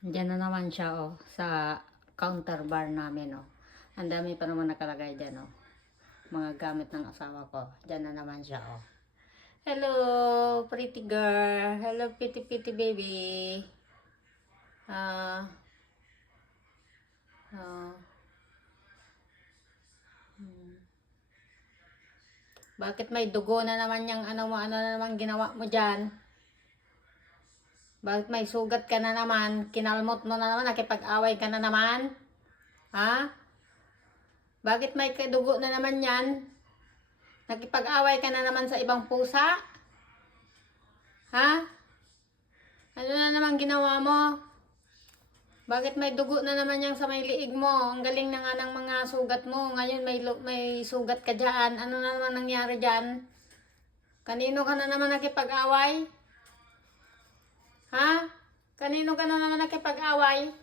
Diyan na naman siya sa counter bar namin Ang dami pa naman nakalagay diyan Mga gamit ng asawa ko. Diyan na naman siya Hello, pretty girl. Hello, pretty pretty baby. Ah. Bakit may dugo na naman yung ano na naman ginawa mo diyan? Bakit may sugat ka na naman? Kinalmot mo na naman, nakipag-away ka na naman? Ha? Bakit may dugo na naman yan? Nakipag-away ka na naman sa ibang pusa? Ha? Ano na naman ginawa mo? Bakit may dugo na naman yung sa may liig mo? Ang galing na nga ng mga sugat mo. Ngayon may sugat ka dyan. Ano na naman nangyari dyan? Kanino ka na naman nakipag-away? Ha? Kanino ka na naman nakipag-away?